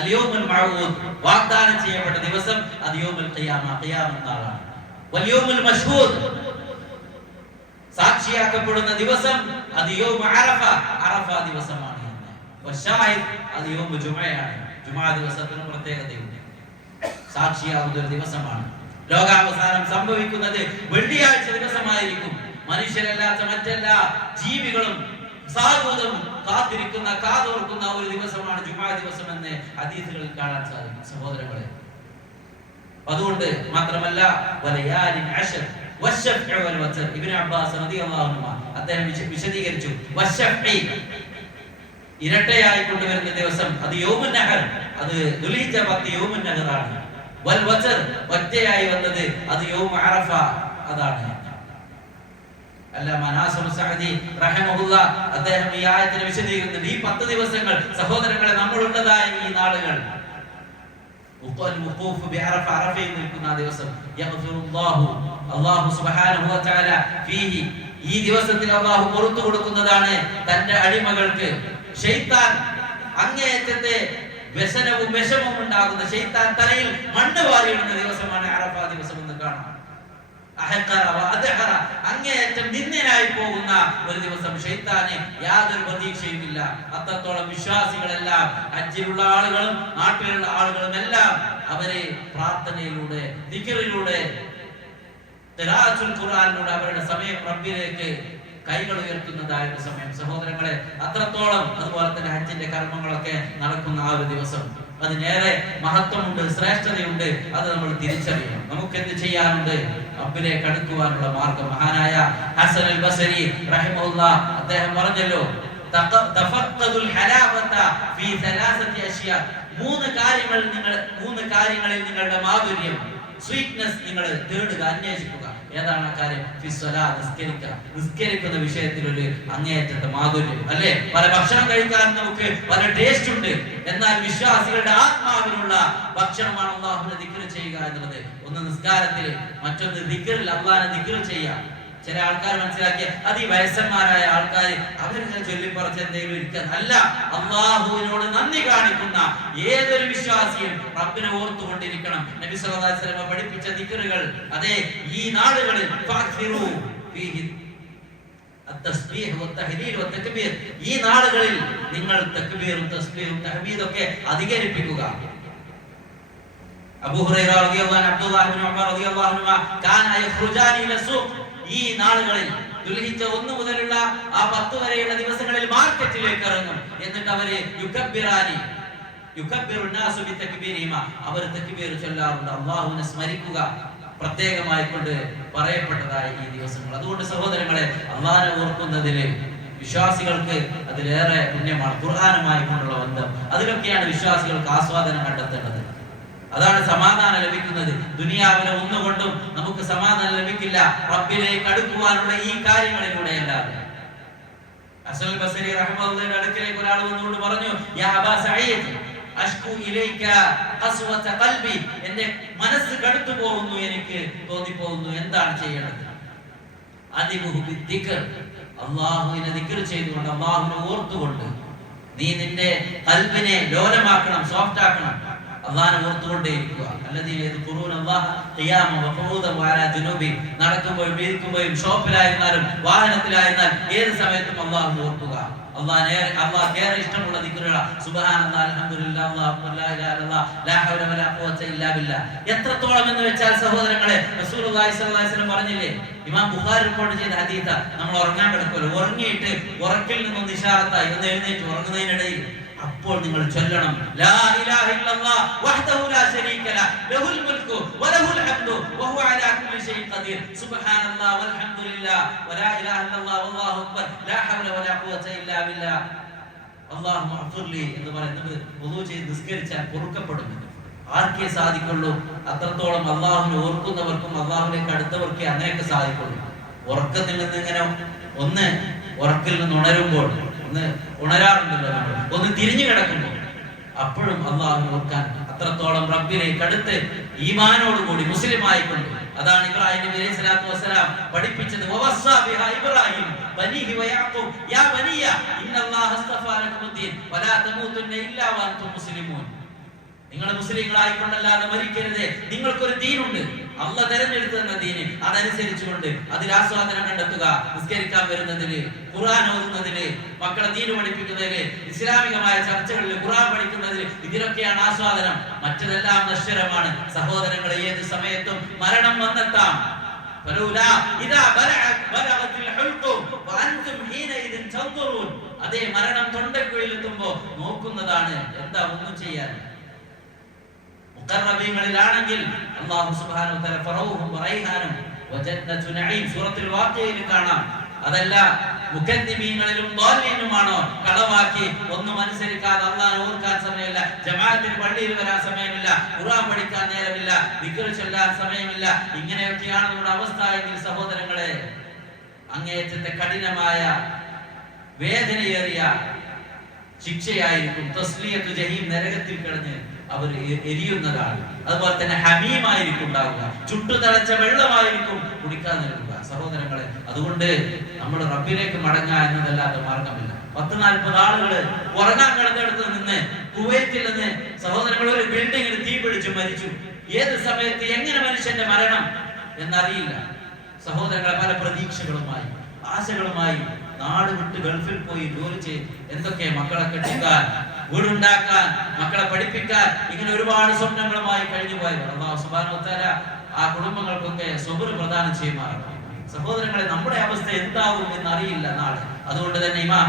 അൽ യൗമുൽ മഅഊദ്, വാഗ്ദാനം ചെയ്യപ്പെട്ട ദിവസം, അത് യൗമുൽ ഖിയാമ, ഖിയാമത്ത് നാളാണ്. വൽ യൗമുൽ മശ്ഹൂദ്, സാക്ഷിയാക്കപ്പെടുന്ന ദിവസം, അത് യൗമു അറഫ, അറഫ ദിവസമാണ്. വശാഹിദ്, അത് യൗമു ജുമുഅയാണ്, ജുമുഅ ദിവസത്തിന് പ്രത്യേകതയുണ്ട്, സാക്ഷിയാവുന്ന ഒരു ദിവസമാണ്. ലോകാവസാനം സംഭവിക്കുന്നത് വെള്ളിയാഴ്ച ദിവസമായിരിക്കും. മനുഷ്യരല്ലാത്ത മറ്റെല്ലാ ജീവികളും സാധുതവും കാത്തിരിക്കുന്ന കാതോർക്കുന്ന ഒരു ദിവസമാണ് ജുമാ ദിവസം എന്ന് ഹദീസുകളിൽ കാണാൻ സാധിക്കും സഹോദരങ്ങളെ. അതുകൊണ്ട് മാത്രമല്ല വലയാലിൻ അശർ വശഫ്ഇ വൽ വതർ. ഇബ്നു അബ്ബാസ് റളിയല്ലാഹു അൻഹു അദ്ദേഹം വിശദീകരിച്ചു, വശഫ്ഇ ഇരട്ടയായി കൊണ്ടുവരുന്ന ദിവസം അത് യൗമുൻ നഹർ, അത് ദുൽഹിജ്ജ 10 യൗമുൻ നഹർ ആണ്. വൽ വതർ ഒറ്റയായി വന്നത് അത് യൗമു അറഫ അതാണ്. അല്ലാമ നാസിർ സഅദി റഹിമഹുല്ലാഹ് അദ്ദേഹം ഈ ആയത്തിനെ വിശദീകരിക്കുന്നത് ഈ 10 ദിവസങ്ങൾ സഹോദരങ്ങളെ നമ്മളുള്ളതായ ഈ നാളുകൾ അറഫയിൽ നിൽക്കുന്ന ദിവസം അല്ലാഹു സുബ്ഹാനഹു വ തആല ഫീഹി ഈ ദിവസത്തിൽ അല്ലാഹു പുറത്തു കൊടുക്കുന്നതാണ് തന്റെ അടിമകൾക്ക്. ശൈത്താൻ അങ്ങേയറ്റത്തെ വ്യസനവും വിഷമവും ഉണ്ടാകുന്ന ശൈത്താൻ തലയിൽ മണ്ണ് വാരിയിടുന്ന ദിവസമാണ് അറഫ ദിവസം എന്ന് കാണാം. അങ്ങേയറ്റം നിന്ദനായി പോകുന്ന ഒരു ദിവസം. ശൈത്താന് യാതൊരു പ്രതീക്ഷയുമില്ല. അത്രത്തോളം വിശ്വാസികളെല്ലാം ഹജ്ജിലുള്ള ആളുകളും നാട്ടിലുള്ള ആളുകളും എല്ലാം അവരെ പ്രാർത്ഥനയിലൂടെ ദിക്റിലൂടെ ഖിറാഅത്തുൽ ഖുർആനിലൂടെ അവരുടെ സമയം റബ്ബിലേക്ക് കൈകൾ ഉയർത്തുന്നതായ ഒരു സമയം സഹോദരങ്ങളെ. അത്രത്തോളം അതുപോലെ തന്നെ ഹജ്ജിന്റെ കർമ്മങ്ങളൊക്കെ നടക്കുന്ന ആ ഒരു ദിവസം അതിനേറെ മഹത്വമുണ്ട്, ശ്രേഷ്ഠതയുണ്ട്. അത് നമ്മൾ തിരിച്ചറിയണം. നമുക്ക് എന്ത് ചെയ്യാനുണ്ട്? റബ്ബിലേക്ക് അടുക്കുവാനുള്ള മാർഗം. മഹാനായ ഹസൻ അൽ ബസരി റഹിമഹുല്ലാഹ് അദ്ദേഹം പറഞ്ഞല്ലോ, തഫഖദുൽ ഹലാവത ഫീ സലാസതി അഷ്യാ. മൂന്ന് കാര്യങ്ങളിൽ നിങ്ങളുടെ മാധുര്യം, സ്വീറ്റ്നെസ് നിങ്ങൾ തേടുക, അന്വേഷിക്കുക. ഏതാണ് ആ കാര്യം? നിസ്കരിക്കുന്ന വിഷയത്തിൽ ഒരു അങ്ങേയറ്റത്തെ മാധുര്യം അല്ലെ. പല ഭക്ഷണം കഴിക്കാൻ നമുക്ക് പല ടേസ്റ്റ് ഉണ്ട്. എന്നാൽ വിശ്വാസികളുടെ ആത്മാവിനുള്ള ഭക്ഷണമാണ് അല്ലാഹുവിനെ ദിക്ർ ചെയ്യുക എന്നുള്ളത്. ഒന്ന് നിസ്കാരത്തിൽ, മറ്റൊന്ന് ദിക്റിൽ അല്ലാഹുവിനെ ദിക്ർ ചെയ്യുക. ചില ആൾക്കാർ മനസ്സിലാക്കിയ അത് ഈ വയസ്സന്മാരായ ആൾക്കാർ അവരിങ്ങനെ ചൊല്ലിപ്പറച്ച് എന്തെങ്കിലും ഇരിക്കാൻ അല്ല. അല്ലാഹുവിനോട് നന്ദി കാണിക്കുന്ന ഏതൊരു വിശ്വാസിയും റബ്ബിനെ ഓർത്തുകൊണ്ടിരിക്കണം. നബി സല്ലല്ലാഹു അലൈഹി വസല്ലം പഠിപ്പിച്ച ദിക്റുകൾ അതെ ഈ നാളുകളിൽ ഫാഖിറു ഫീഹി അത്തസ്ബീഹ് വത്തഹ്ലീൽ വത്തക്ബീർ. ഈ നാളുകളിൽ നിങ്ങൾ തക്ബീറും തസ്ബീഹും തഹ്മീദും ഒക്കെ അധികരിപ്പിക്കുക. അബൂ ഹുറൈറ റളിയല്ലാഹു അൻഹു, അബ്ദുല്ലാഹ് ഇബ്നു ഉമർ റളിയല്ലാഹു അൻഹു കാന യഖ്റുജാനി ഇല സൂഖ്. ഈ നാളുകളിൽ ദുൽഹിജ്ജ 1 മുതലുള്ള ആ 10 വരെയുള്ള ദിവസങ്ങളിൽ മാർക്കറ്റിലേക്ക് ഇറങ്ങും. എന്നിട്ട് അവര് അവർ തക്ബീർ ചൊല്ലാറുണ്ട്. അല്ലാഹുവിനെ സ്മരിക്കുക പ്രത്യേകമായി കൊണ്ട് പറയപ്പെട്ടതായ ഈ ദിവസങ്ങൾ. അതുകൊണ്ട് സഹോദരങ്ങളെ, അല്ലാഹുവിനെ ഓർക്കുന്നതില് വിശ്വാസികൾക്ക് അതിലേറെ പുണ്യമാണ്. ഖുർആനുമായി കൊണ്ടുള്ള ബന്ധം, അതിലൊക്കെയാണ് വിശ്വാസികൾക്ക് ആസ്വാദനം കണ്ടെത്തേണ്ടത്. അതാണ് സമാധാനം ലഭിക്കുന്നത്. ദുനിയാവിനെ ഒന്നുകൊണ്ടും നമുക്ക് സമാധാനം ലഭിക്കില്ല റബ്ബിലേക്ക് അടുക്കുവാനുള്ള ഈ കാര്യങ്ങളിലൂടെ അല്ലാതെ. ഹസൻ അൽ ബസരി റഹ്മത്തുള്ളാഹിയുടെ അടുക്കലേക്ക് ഒരാൾ വന്നുകൊണ്ട് പറഞ്ഞു, യാ അബാ സഈദ് അഷ്കു ഇലൈക ഖസ്വത ഖൽബി. എന്റെ മനസ്സ് കടുത്തു പോകുന്നു, എനിക്ക് തോന്നിപ്പോകുന്നു, എന്താണ് ചെയ്യേണ്ടത്? അദിബുഹു ബിദ്ദിക്ർ. അല്ലാഹുവിനെ ദിക്ർ ചെയ്തുകൊണ്ട്, അല്ലാഹുവിനെ ഓർത്തുകൊണ്ട് നീ നിന്റെ ഖൽബിനെ ലോലമാക്കണം, സോഫ്റ്റ് ആക്കണം. അല്ലാഹുവിനെ ഓർത്തുകൊണ്ടേയിരിക്കുക. നടക്കുമ്പോഴും ഇരിക്കുമ്പോഴും ഷോപ്പിലായിരുന്നാലും വാഹനത്തിലായിരുന്നാലും ഏത് സമയത്തും അല്ലാഹുവിനെ ഓർക്കുക. അല്ലാഹ് ഇഷ്ടമുള്ള ദിക്റുകളാണ് സുബ്ഹാനല്ലാഹ്, അൽഹംദുലില്ലാഹ്, അല്ലാഹു അക്ബർ, ലാ ഇലാഹ ഇല്ലല്ലാഹ്, ലാ ഹൗല വലാ ഖുവത ഇല്ലാ ബില്ലാഹ്. എത്രത്തോളം എന്ന് വെച്ചാൽ സഹോദരങ്ങളെ, റസൂലുള്ളാഹി സ്വല്ലല്ലാഹു അലൈഹി വസല്ലം പറഞ്ഞില്ലേ, ഇമാം ബുഖാരി റിപ്പോർട്ട് ചെയ്ത ഹദീസാ, നമ്മൾ ഉറങ്ങാൻ കിടക്കുമല്ലോ, ഉറങ്ങിയിട്ട് ഉറക്കിൽ നിന്നൊന്ന് ഇശാറത്തായി ഒന്ന് എഴുന്നേറ്റ് ഉറങ്ങുന്നതിനിടയിൽ അപ്പോൾ നിങ്ങൾ ചൊല്ലണം, ലാ ഇലാഹ ഇല്ലല്ലാഹ് വഹ്ദഹു ലാ ശരീക ലഹു ലഹുൽ മുൽക്കു വലഹുൽ ഹംദു വഹുവ അലാ കുല്ലി ഷൈഇൻ ഖദീർ സുബ്ഹാനല്ലാഹ് വൽഹംദുലില്ലാഹ് വലാ ഇലാഹ ഇല്ലല്ലാഹ് വല്ലാഹു അക്ബർ ലാ ഹൗല വലാ ഖുവത ഇല്ലാ ബില്ലാഹ് അല്ലാഹുമ്മ അഗ്ഫിർലി എന്ന് പറയുന്നത് വുളൂ ചെയ്ത് നിസ്കരിച്ചാൽ പൊറുക്കപ്പെടും. ആർക്കേ സാധിക്കുള്ളൂ? അത്രത്തോളം അല്ലാഹുവിനെ ഓർക്കുന്നവർക്കും അല്ലാഹുവിലേക്ക് അടുത്തവർക്കേ അങ്ങനെയൊക്കെ സാധിക്കുള്ളൂ. ഉറക്കത്തിൽ നിന്ന് ഇങ്ങനെ ഒന്ന് ഉറക്കിൽ നിന്ന് ഉണരുമ്പോൾ ഒന്ന് ഉണരാറുണ്ടല്ലോ നമ്മൾ, ഒന്ന് തിരിഞ്ഞു കിടക്കുമ്പോൾ അപ്പോഴും അല്ലാഹുവിനെ ഓർക്കാൻ അത്രത്തോളം റബ്ബിലേക്ക് അടുത്ത് ഈമാനോടുകൂടി മുസ്ലിം ആയിക്കൊണ്ട്. അതാണ് ഇബ്രാഹിം നബി അലൈഹി സ്വലാത്തു വസ്സലാം പഠിപ്പിച്ചത്. വവസ്സാ ബിഹാ ഇബ്രാഹിം ബനീഹി വയാഖൂബ് യാ ബനിയ ഇന്നല്ലാഹ അസ്തഫാ ലക്കുമുദ്ദീൻ വലാ തമൂതുന്ന ഇല്ലാ വഅൻതും മുസ്ലിമൂൻ. നിങ്ങൾ മുസ്ലിങ്ങളായിക്കൊണ്ടല്ലാതെ മരിക്കരുത്. നിങ്ങൾക്കൊരു ദീനുണ്ട്, ആ അള്ളാഹ് തെരഞ്ഞെടുത്തു തന്ന ദീന് അതനുസരിച്ചുകൊണ്ട് അതിൽ ആസ്വാദനം കണ്ടെത്തുക. നിസ്കരിക്കാൻ വരുന്നതില്, ഖുർആൻ ഓതുന്നതില്, മക്കളെ ദീന് പഠിപ്പിക്കുന്നതില്, ഇസ്ലാമികമായ ചർച്ചകളിൽ ഖുർആൻ പഠിക്കുന്നതിൽ, ഇതിലൊക്കെയാണ് ആസ്വാദനം. മറ്റതെല്ലാം നശ്വരമാണ്. സഹോദരങ്ങളെ, ഏത് സമയത്തും മരണം വന്നെത്താം. അതേ മരണം തൊണ്ടക്കുഴിയിലെത്തുമ്പോ നോക്കുന്നതാണ്. എന്താ ഒന്നും ചെയ്യാൻ? മുഖറബീങ്ങളിലാണെങ്കിൽ അല്ലാഹു സുബ്ഹാനഹു വ തആല ഫറൗഹും വറൈഹാനും വജന്നത്തു നഈം സൂറത്തുൽ വാഖിയയിൽ കാണാം. അതല്ല മുകദ്ദിമീങ്ങളിലും ളാലിനുമാണോ കളവാക്കി ഒന്നും അനുസരിക്കാതെ അല്ലാഹനെ ഓർക്കാൻ സമയമില്ല, ജമാഅത്തിന് പള്ളിയിൽ വരാൻ സമയമില്ല, ഖുർആൻ പഠിക്കാൻ നേരമില്ല, ദിക്ർ ചൊല്ലാൻ സമയമില്ല, ഇങ്ങനെയൊക്കെയാണ് നമ്മുടെ അവസ്ഥ എങ്കിൽ സഹോദരങ്ങളെ, അങ്ങേയറ്റത്തെ കഠിനമായ വേദനയേറിയ ശിക്ഷയായിരിക്കും. തസ്ലിയത്തു ജഹീം, നരകത്തിൽ കിടന്ന് അവർ എരിയുന്നതാണ്. അതുപോലെ തന്നെ ഹമീമായിരിക്കും ഉണ്ടാവുക, ചുട്ടുതളച്ച വെള്ളമായിരിക്കും കുടിക്കാൻ നൽകുക. സഹോദരങ്ങളെ, അതുകൊണ്ട് നമ്മൾ റബ്ബിലേക്ക് മടങ്ങുക എന്നതല്ലാത്ത മാർഗമില്ല. 40 ആളുകൾ ഉറങ്ങാൻ കിടന്നിടത്ത് നിന്ന് കുവൈറ്റിൽ നിന്ന് സഹോദരങ്ങൾ ഒരു ബിൽഡിങ്ങിന് തീ പിടിച്ചു മരിച്ചു. ഏത് സമയത്ത് എങ്ങനെ മനുഷ്യന്റെ മരണം എന്നറിയില്ല. സഹോദരങ്ങളെ, പല പ്രതീക്ഷകളുമായി ആശകളുമായി നാട് വിട്ട് ഗൾഫിൽ പോയി ജോലി ചെയ്ത് എന്തൊക്കെ മക്കളെ കെട്ടിക്കാൻ, വീടുണ്ടാക്കാൻ, മക്കളെ പഠിപ്പിക്കാൻ, ഇങ്ങനെ ഒരുപാട് സ്വപ്നങ്ങളുമായി കഴിഞ്ഞു പോയത് അല്ലാഹു സുബ്ഹാനഹു വ തആല ആ കുടുംബങ്ങൾക്കൊക്കെ സബർ പ്രദാനം ചെയ്യുമാറാകട്ടെ. സഹോദരങ്ങളെ, നമ്മുടെ അവസ്ഥ എന്താകും എന്നറിയില്ല നാളെ. അതുകൊണ്ട് തന്നെ ഇമാം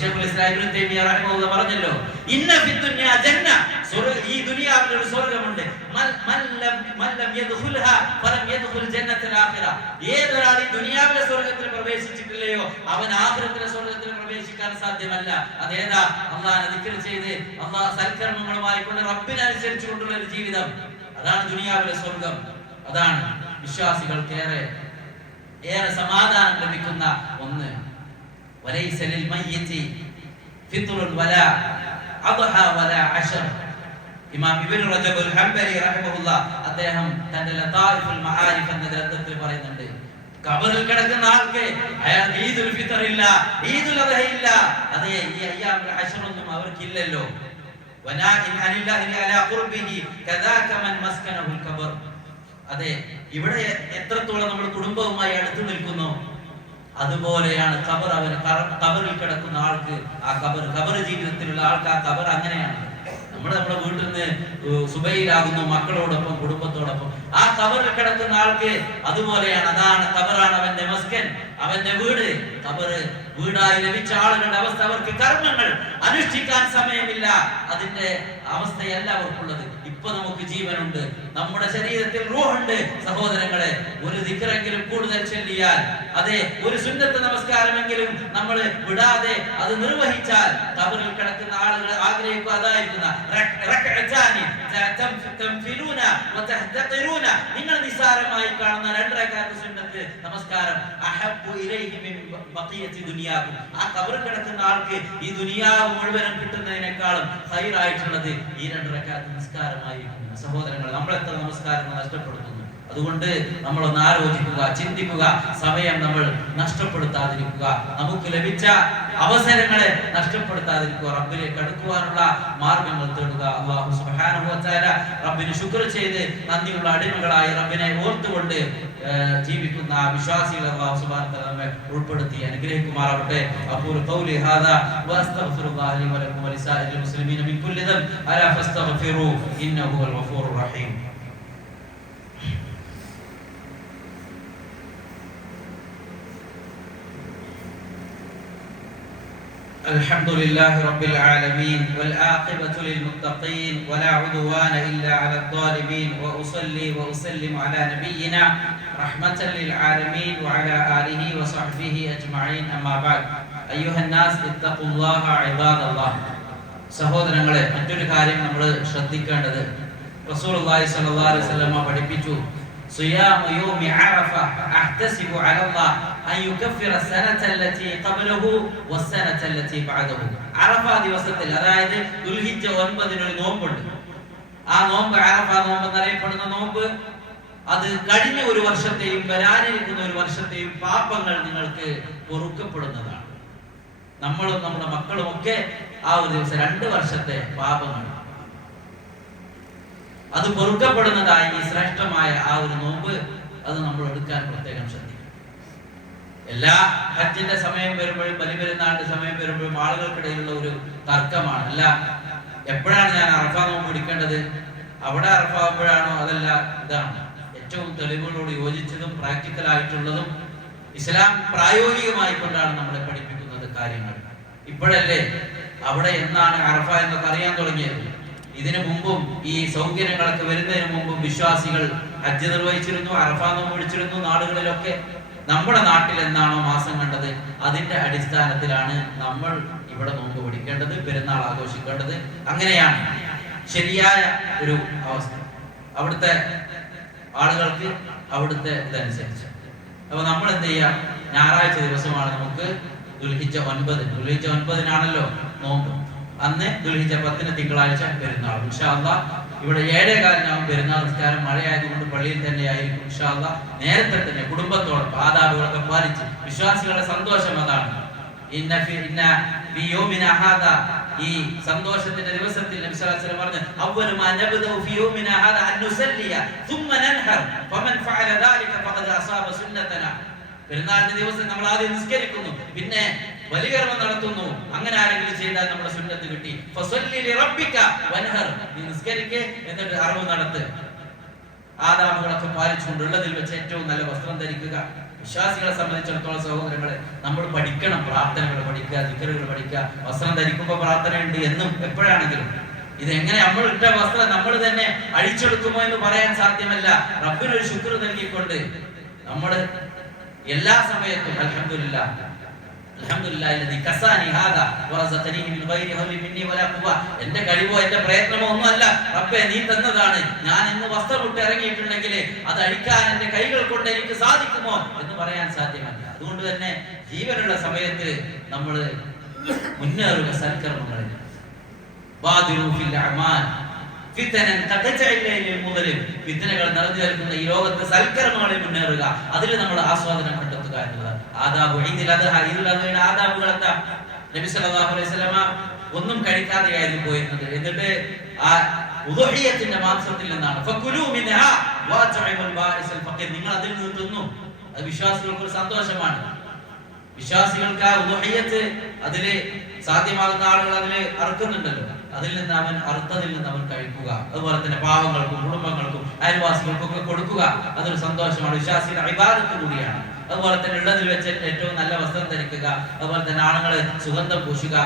ശൈഖുൽ ഇസ്ലാം ഇബ്നു തൈമിയ്യ റഹിമഹുല്ലാഹ് പറഞ്ഞല്ലോ, ഇന്ന ഫിദ്ദുനിയ ജന്ന, ഈ ദുനിയാവിൽ ഒരു സ്വർഗ്ഗമുണ്ട്. മല്ലം യദ്ഖുൽഹാ ഫലം യദ്ഖുൽ ജന്നത്തുൽ ആഖിറ. ഏതൊരാൾ ഈ ദുനിയാവിലെ സ്വർഗ്ഗത്തിൽ പ്രവേശിച്ചിട്ടില്ലയോ അവൻ ആഖിറത്തിലെ സ്വർഗ്ഗത്തിൽ പ്രവേശിക്കാൻ സാധ്യമല്ല. അതേതാ? അല്ലാഹനെ ദിക്ർ ചെയ്ത് അല്ലാഹ് സൽക്കർമ്മങ്ങളുമായി കൊണ്ട് റബ്ബിനെ അനുസരിച്ചുകൊണ്ടുള്ള ഒരു ജീവിതം. അതാണ് ദുനിയാവിലെ സ്വർഗ്ഗം. അതാണ് വിശ്വാസികൾക്ക് ഏറെ സമാധാനം ലഭിക്കുന്ന ഒന്ന്. വലൈസ ലിൽ മയ്യിതി ഫിത്റുൻ വലാ അദ്ഹ വലാ അശർ. ഇമാം ഇബ്നു റജബ് അൽ ഹംബലി റഹിമഹുല്ലാഹ് അദ്ദേഹം തന്റെ ലതായിഫുൽ മആരിഫ് എന്ന ഗ്രന്ഥത്തിൽ പറയുന്നുണ്ട്, ഖബറിൽ കിടക്കുന്ന ആൾക്ക് അയാൾക്ക് ഈദുൽ ഫിത്ർ ഇല്ല, ഈദുൽ അദ്ഹ ഇല്ല. അതേ, ഈ അയ്യാമുൽ അശറൊന്നും അവർക്കില്ലല്ലോ. വനാഇൻ അനില്ലാഹി അലാ ഖുർബിഹി കദാക മൻ മസ്കനഹുൽ ഖബർ. അതെ, ഇവിടെ എത്രത്തോളം നമ്മൾ കുടുംബവുമായി അടുത്തു നിൽക്കുന്നു അതുപോലെയാണ് ഖബർ. അവന് ഖബറിൽ കിടക്കുന്ന ആൾക്ക് ആ ഖബർ ജീവിതത്തിലുള്ള ആൾക്ക് ആ ഖബർ അങ്ങനെയാണ്. നമ്മുടെ വീട്ടിൽ നിന്ന് സുബൈയിലാകുന്നു മക്കളോടൊപ്പം കുടുംബത്തോടൊപ്പം. ആ ഖബറിൽ കിടക്കുന്ന ആൾക്ക് അതുപോലെയാണ്. അതാണ് ഖബറാണ് അവന്റെ മസ്കൻ, അവന്റെ വീട്. ഖബർ വീടായി ലഭിച്ച ആളുകളുടെ അവസ്ഥ, അവർക്ക് കർമ്മങ്ങൾ അനുഷ്ഠിക്കാൻ സമയമില്ല. അതിന്റെ അവസ്ഥയല്ല അവർക്കുള്ളത്. ഇപ്പൊ നമുക്ക് ജീവനുണ്ട്, നമ്മുടെ ശരീരത്തിൽ റൂഹുണ്ട്. സഹോദരങ്ങളെ, ഒരു ദിക്റെങ്കിലും കൂടുതൽ ചൊല്ലിയാൽ, അതെ, ഒരു സുന്നത്ത് നമസ്കാരമെങ്കിലും നമ്മൾ വിടാതെ അത് നിർവഹിച്ചാൽ ഖബറിൽ കിടക്കുന്ന ആളുകൾ ആഗ്രഹിക്കുക അതായിരിക്കുന്ന നിങ്ങൾ നിസ്സാരമായി കാണുന്ന 2 റക്അത്ത് സുന്നത്ത് നമസ്കാരം അഹബ്ബു ഇലൈഹി മിൻ ബഖിയത്തി ദുനിയാകും. ആ ഖബറിൽ കിടക്കുന്ന ആൾക്ക് ഈ ദുനിയാവ് മുഴുവനും കിട്ടുന്നതിനേക്കാളും ഖൈറായിട്ടുള്ളത് ഈ 2 റക്അത്ത് നിസ്കാരമായിരിക്കും. സഹോദരങ്ങൾ, നമ്മൾ എത്ര നമസ്കാരം നഷ്ടപ്പെടുത്തുന്നു. അതുകൊണ്ട് നമ്മളൊന്ന് ആലോചിക്കുക, ചിന്തിക്കുക, സമയം നമ്മൾ നഷ്ടപ്പെടുത്താതിരിക്കുക, നമുക്ക് ലഭിച്ച അവസരങ്ങളെ നഷ്ടപ്പെടുത്താതിരിക്കുക, റബ്ബിലേക്ക് അടുക്കുവാനുള്ള മാർഗങ്ങൾ തേടുക. അല്ലാഹു സുബ്ഹാനഹു വ തആല റബ്ബിന് ശുക്ർ ചെയ്ത് നന്ദിയുള്ള അടിമകളായി റബ്ബിനെ ഓർത്തുകൊണ്ട് ജീവിക്കുന്ന വിശ്വാസികളെ അല്ലാഹു സുബ്ഹാനഹു വ തആല നമ്മെ ഉൾപ്പെടുത്തി അനുഗ്രഹിക്കുമാറാവട്ടെ. അഖൂലു ഖൗലി ഹാദാ വഅസ്തഗ്ഫിറുല്ലാഹ ലി വലക്കും വലിസാഇരിൽ മുസ്ലിമീന മിൻ കുല്ലി ദംബ് അലാ ഫസ്തഗ്ഫിറൂ ഇന്നഹു ഹുവൽ ഗഫൂറുർ റഹീം. الحمد لله رب العالمين والعاقبة للمتقين ولا عدوان إلا على الظالمين وأصلي وأسلم على نبينا رحمة للعالمين وعلى آله وصحبه أجمعين أما بعد أيها الناس اتقوا الله عباد الله. സഹോദരങ്ങളെ, മറ്റൊരു കാര്യം നമ്മൾ ശ്രദ്ധിക്കേണ്ടത്, റസൂലുള്ളാഹി സ്വല്ലല്ലാഹു അലൈഹി വസല്ലം പഠിപ്പിച്ചു, സിയാമു യൗമി അറഫ അഹ്തസിബു അലല്ലാഹ് അൻ യുകഫിറ സനതല്ലതി ഖബ്ലഹു വസ്സനതല്ലതി ബഅദഹു. അറഫ ദിവസത്തിൽ, അതായത് ദുൽഹിജ്ജ 9 ഒരു നോമ്പുണ്ട്. ആ നോമ്പ് അറഫ നോമ്പ് എന്നറിയപ്പെടുന്ന നോമ്പ്, അത് കഴിഞ്ഞ ഒരു വർഷത്തെയും വരാനിരിക്കുന്ന ഒരു വർഷത്തെയും പാപങ്ങൾ നിങ്ങൾക്ക് പൊറുക്കപ്പെടുന്നതാണ്. നമ്മളും നമ്മുടെ മക്കളും ഒക്കെ ആ ഒരു ദിവസം 2 വർഷത്തെ പാപങ്ങൾ അത് പൊറുക്കപ്പെടുന്നതായി ഈ ശ്രേഷ്ഠമായ ആ ഒരു നോമ്പ് അത് നമ്മൾ എടുക്കാൻ പ്രത്യേകം ശ്രദ്ധിക്കും. എല്ലാ ഹജ്ജിന്റെ സമയം വരുമ്പോഴും ബലിപെരുന്നാളിന്റെ സമയം വരുമ്പോഴും ആളുകൾക്കിടയിലുള്ള ഒരു തർക്കമാണ്. അല്ല, എപ്പോഴാണ് ഞാൻ അറഫ നോമ്പ് പിടിക്കേണ്ടത്, അവിടെ അറഫ ആകുമ്പോഴാണോ, അതല്ല ഇതാണ് ഏറ്റവും തെളിവുകളോട് യോജിച്ചതും പ്രാക്ടിക്കൽ ആയിട്ടുള്ളതും ഇസ്ലാം പ്രായോഗികമായി കൊണ്ടാണ് നമ്മളെ പഠിപ്പിക്കുന്നത് കാര്യങ്ങൾ. ഇപ്പോഴല്ലേ അവിടെ എന്നാണ് അറഫ എന്നൊക്കെ അറിയാൻ തുടങ്ങിയത്. ഇതിനു മുമ്പും ഈ സൗകര്യങ്ങളൊക്കെ വരുന്നതിന് മുമ്പും വിശ്വാസികൾ ഹജ്ജ് നിർവഹിച്ചിരുന്നു, അറഫ നോമ്പ് പിടിച്ചിരുന്നു. നാടുകളിലൊക്കെ നമ്മുടെ നാട്ടിൽ എന്നാണോ മാസം കണ്ടത് അതിന്റെ അടിസ്ഥാനത്തിലാണ് നമ്മൾ ഇവിടെ നോമ്പ് പിടിക്കേണ്ടത്, പെരുന്നാൾ ആഘോഷിക്കേണ്ടത്. അങ്ങനെയാണ് ശരിയായ ഒരു അവസ്ഥ. അവിടുത്തെ ആളുകൾക്ക് അവിടുത്തെ ഇതനുസരിച്ച്. അപ്പൊ നമ്മൾ എന്ത് ചെയ്യാം, ഞായറാഴ്ച ദിവസമാണ് നമുക്ക് ദുൽഹിജ്ജ 9-നാണല്ലോ നോമ്പ്. അന്ന് ദുൽഹിജ്ജ 10 തിങ്കളാഴ്ച പെരുന്നാൾ. ഇൻഷാ അല്ലാഹ് ഇവിടെ 7:15 പെരുന്നാൾ നിസ്കാരം. മഴയായതുകൊണ്ട് പള്ളിയിൽ തന്നെ ആയിരിക്കും. ഇൻഷാ അല്ലാഹ് നേരത്തെ തന്നെ കുടുംബത്തോടൊപ്പം ആദാബുകളൊക്കെ പാലിച്ച് വിശ്വാസികളുടെ സന്തോഷം അതാണ്. ഈ സന്തോഷത്തിന്റെ ദിവസത്തിൽ നബി സല്ലല്ലാഹു അലൈഹി വസല്ലം പറഞ്ഞു, അവ്വലു മാ നബ്ദഉ ഫീ യൗമിനാ ഹാദാ അൻ നുസല്ലിയ ثم നൻഹർ ഫമൻ ഫഅല ذلك ഫഖദ് അസാബ സുന്നതനാ. പെരുന്നാളിന്റെ ദിവസം നമ്മൾ ആദ്യം നിസ്കരിക്കുന്നു, പിന്നെ ബലികർമ്മം നടത്തുന്നു. അങ്ങനെ ആരെങ്കിലും ചെയ്താൽ നമ്മുടെ സുന്നത്ത് കിട്ടി. ഫസല്ലി ലിറബ്ബിക വൻഹർ, നീ നിസ്കരിക്ക്, എന്നിട്ട് അറവ് നടത്ത്. ആദാബുകളൊക്കെ പാലിച്ചുകൊണ്ടുള്ളതിൽ വെച്ച് ഏറ്റവും നല്ല വസ്ത്രം ധരിക്കുക. വിശ്വാസികളെ സംബന്ധിച്ചിടത്തോളം സഹോദരങ്ങളെ, നമ്മൾ പഠിക്കണം, പ്രാർത്ഥനകൾ പഠിക്കുക, ദിക്റുകൾ പഠിക്കുക. വസ്ത്രം ധരിക്കുമ്പോൾ പ്രാർത്ഥനയുണ്ട് എന്നും എപ്പോഴാണെങ്കിലും. ഇതെങ്ങനെ നമ്മൾ ഇട്ട വസ്ത്രം നമ്മൾ തന്നെ അഴിച്ചെടുക്കുമോ എന്ന് പറയാൻ സാധ്യമല്ല. റബ്ബിനൊരു ശുക്ർ നൽകിക്കൊണ്ട് നമ്മൾ എല്ലാ സമയത്തും അൽഹംദുലില്ലാഹ് എന്റെ കഴിവോ എന്റെ പ്രയത്നമോ ഒന്നുമല്ല റബ്ബേ, നീ തന്നതാണ്. ഞാൻ ഇന്ന് വസ്ത്രം ഇട്ട് ഇറങ്ങിയിട്ടുണ്ടെങ്കിൽ അത് അഴിക്കാൻ എന്റെ കൈകൾ കൊണ്ട് എനിക്ക് സാധിക്കുമോ എന്ന് പറയാൻ സാധ്യമല്ല. അതുകൊണ്ട് തന്നെ ജീവനുള്ള സമയത്ത് നമ്മൾ മുന്നേറുക സൽക്കർമ്മങ്ങളിൽ. ഫിത്നകൾ നിറഞ്ഞു നിൽക്കുന്ന ഈ ലോകത്ത് സൽക്കർമ്മങ്ങളിൽ മുന്നേറുക, അതിൽ നമ്മൾ ആസ്വാദനം കണ്ടെത്തുക എന്നതാണ്. ആദാബുകളെത്താ നബി സല്ലല്ലാഹു അലൈഹി വസല്ലമ ഒന്നും കഴിക്കാതെയായിരുന്നു പോയിരുന്നത്. എന്നിട്ട് ആ ഉദുഹിയത്തിന്റെ മാംസത്തിൽ നിന്നാണ് നിങ്ങൾ അതിൽ നിന്ന് തിന്നു. അത് വിശ്വാസികൾക്ക് ഒരു സന്തോഷമാണ്. വിശ്വാസികൾക്ക് ആ ഉദുഹിയത്ത് അതില് സാധ്യമാകുന്ന ആളുകൾ അതില് അറുക്കുന്നുണ്ടല്ലോ, അതിൽ നിന്ന് അവൻ അറുത്തതിൽ നിന്ന് അവൻ കഴിക്കുക. അതുപോലെ തന്നെ പാവങ്ങൾക്കും കുടുംബങ്ങൾക്കും അയൽവാസികൾക്കും ഒക്കെ കൊടുക്കുക. അതൊരു സന്തോഷമാണ്, വിശ്വാസിയുടെ ഇബാദത്ത് കൂടിയാണ്. അതുപോലെ തന്നെ ഉള്ളതിൽ വെച്ച് ഏറ്റവും നല്ല വസ്ത്രം ധരിക്കുക. അതുപോലെ തന്നെ ആണുങ്ങള് സുഗന്ധം പൂശുക.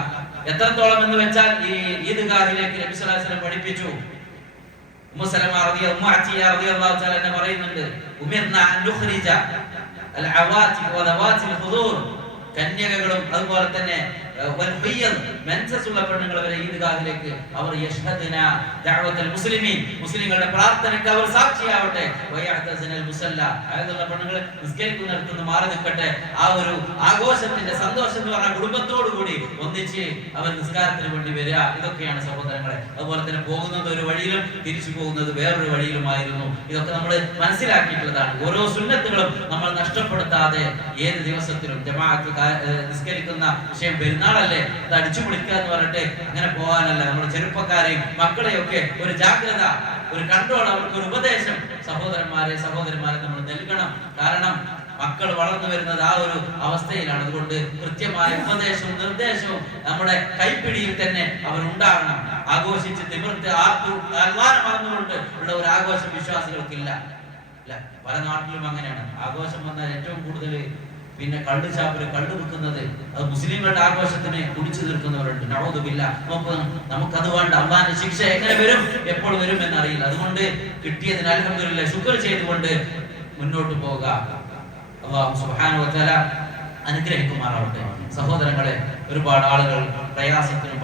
എത്രത്തോളം എന്ന് വെച്ചാൽ ഈ ഈദ്ഗാഹിലേക്ക് നബി സല്ലല്ലാഹു അലൈഹി വസല്ലം പഠിപ്പിച്ചു. ഉമ്മു സലമ റളിയല്ലാഹു തആല എന്നെ പറയുന്നുണ്ട്, ഉമിർനാ അൻ നുഖ്രിജ അൽ അവാതി വലവാതി അൽ ഹുദൂർ, കന്യകകളും അതുപോലെ തന്നെ പെണ്ണുങ്ങൾ വരെ ഈദ്ഗാഹിലേക്ക് അവർ മുസ്ലിങ്ങളുടെ പ്രാർത്ഥനയ്ക്ക് അവർ സാക്ഷിയാവട്ടെ. പെണ്ണുങ്ങൾ നിസ്കരിക്കുന്നിടത്തുനിന്ന് മാറി നിൽക്കട്ടെ. ആ ഒരു ആഘോഷത്തിന്റെ സന്തോഷം എന്ന് പറഞ്ഞാൽ കുടുംബത്തോടു കൂടി ഒന്നിച്ച് അവർ നിസ്കാരത്തിന് വേണ്ടി വരിക. ഇതൊക്കെയാണ് സഹോദരങ്ങളെ. അതുപോലെ തന്നെ പോകുന്നത് ഒരു വഴിയിലും തിരിച്ചു പോകുന്നത് വേറൊരു വഴിയിലുമായിരുന്നു. ഇതൊക്കെ നമ്മൾ മനസ്സിലാക്കിയിട്ടുള്ളതാണ്. ഓരോ സുന്നത്തുകളും നമ്മൾ നഷ്ടപ്പെടുത്താതെ ഏത് ദിവസത്തിലും ജമാഅത്ത് നിസ്കരിക്കുന്ന വിഷയം പെരുന്നാളല്ലേ, അത് അടിച്ചു പൊളിക്കുക എന്ന് പറഞ്ഞിട്ട് അങ്ങനെ പോകാനല്ല. നമ്മുടെ ചെറുപ്പക്കാരെയും മക്കളെയും ഒക്കെ ഒരു ജാഗ്രത, ഒരു കൺട്രോൾ, അവർക്ക് ഒരു ഉപദേശം സഹോദരന്മാരെ നമ്മൾ നൽകണം. കാരണം മക്കൾ വളർന്നു വരുന്നത് ആ ഒരു അവസ്ഥയിലാണ്. അതുകൊണ്ട് കൃത്യമായ ഉപദേശവും നിർദ്ദേശവും നമ്മുടെ കൈപ്പിടിയിൽ തന്നെ അവരുണ്ടാകണം. ആഘോഷിച്ച് തിമിർത്ത് മറന്നുകൊണ്ട് ഉള്ള ഒരു ആഘോഷം വിശ്വാസികൾക്കില്ല. പല നാട്ടിലും അങ്ങനെയാണ്. ആഘോഷം വന്നാൽ ഏറ്റവും കൂടുതൽ പിന്നെ കള്ള് ചാപ്പില് കള്ളു വിൽക്കുന്നത്, അത് മുസ്ലിങ്ങളുടെ ആഘോഷത്തിന് കുടിച്ചു തീർക്കുന്നവരുണ്ട്. നഊദുബില്ല. നമുക്കത് വേണ്ട. അള്ളാന്റെ ശിക്ഷ എങ്ങനെ വരും, എപ്പോൾ വരും എന്നറിയില്ല. അതുകൊണ്ട് കിട്ടിയതിന് അൽഹംദുലില്ലാഹ് ശുക്ർ ചെയ്തുകൊണ്ട് മുന്നോട്ട് പോവുക. അല്ലാഹു സുബ്ഹാനഹു വ തആല അനുഗ്രഹിക്കുമാറാവട്ടെ. സഹോദരങ്ങളെ, ഒരുപാട് ആളുകൾ പ്രയാസത്തിനും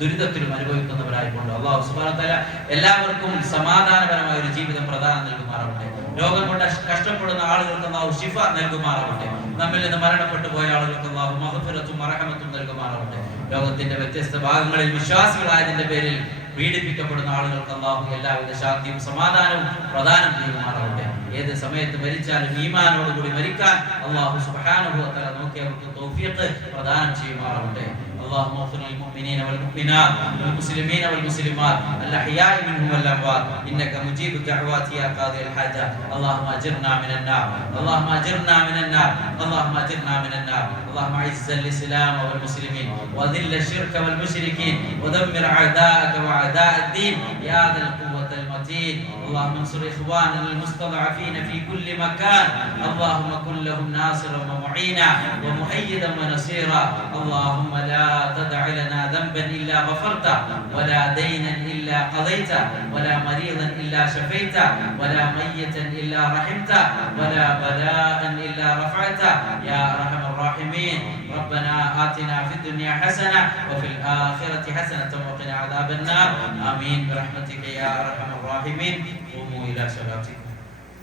ദുരിതത്തിലും അനുഭവിക്കുന്നവരായിക്കൊണ്ട് അല്ലാഹു സുബ്ഹാനഹു വ തആല എല്ലാവർക്കും സമാധാനപരമായ ഒരു ജീവിതം പ്രദാനം നൽകുമാറാവട്ടെ. രോഗം കൊണ്ട് കഷ്ടപ്പെടുന്ന ആളുകൾക്ക് അല്ലാഹു ശിഫ നൽകുമാറാവട്ടെ. നമ്മിൽ നിന്ന് മരണപ്പെട്ടു പോയ ആളുകൾക്ക് അല്ലാഹു മഗ്ഫിറത്തും മർഹമത്തും നൽകുമാറാവട്ടെ. ലോകത്തിന്റെ വ്യത്യസ്ത ഭാഗങ്ങളിൽ വിശ്വാസികളായതിന്റെ പേരിൽ പീഡിപ്പിക്കപ്പെടുന്ന ആളുകൾക്ക് അല്ലാഹു എല്ലാവിധ ശാന്തിയും സമാധാനവും പ്രദാനം ചെയ്യുമാറാവട്ടെ. ഏത് സമയത്ത് മരിച്ചാലും ഈമാനോടുകൂടി മരിക്കാൻ അല്ലാഹു സുബ്ഹാനഹു വ തആല നമുക്ക് അവർക്ക് തൗഫീഖ് പ്രദാനം ചെയ്യുമാറാവട്ടെ. اللهم اغفر للمؤمنين والمؤمنات والمسلمين والمسلمات الأحياء منهم والأموات إنك مجيب الدعوات يا قاضي الحاجات. اللهم أجرنا من النار، اللهم أجرنا من النار، اللهم أجرنا من النار. اللهم أعز الإسلام والمسلمين وذل الشرك والمشركين ودمر أعداءك وأعداء الدين يا ذا القوة المتين. اللهم انصر إخواننا المستضعفين في كل مكان، اللهم كن لهم ناصرا ومعينا ومؤيدا ونصيرا. اللهم لا تدع لنا ذنبا إلا غفرته، ولا دينا إلا قضيته، ولا مريضا إلا شفيته، ولا ميتا إلا رحمته، ولا بلاء إلا رفعته يا أرحم الراحمين. ربنا آتنا في الدنيا حسنة وفي الآخرة حسنة وقنا عذاب النار. آمين برحمتك يا أرحم الراحمين. قوموا إلى صلاتكم.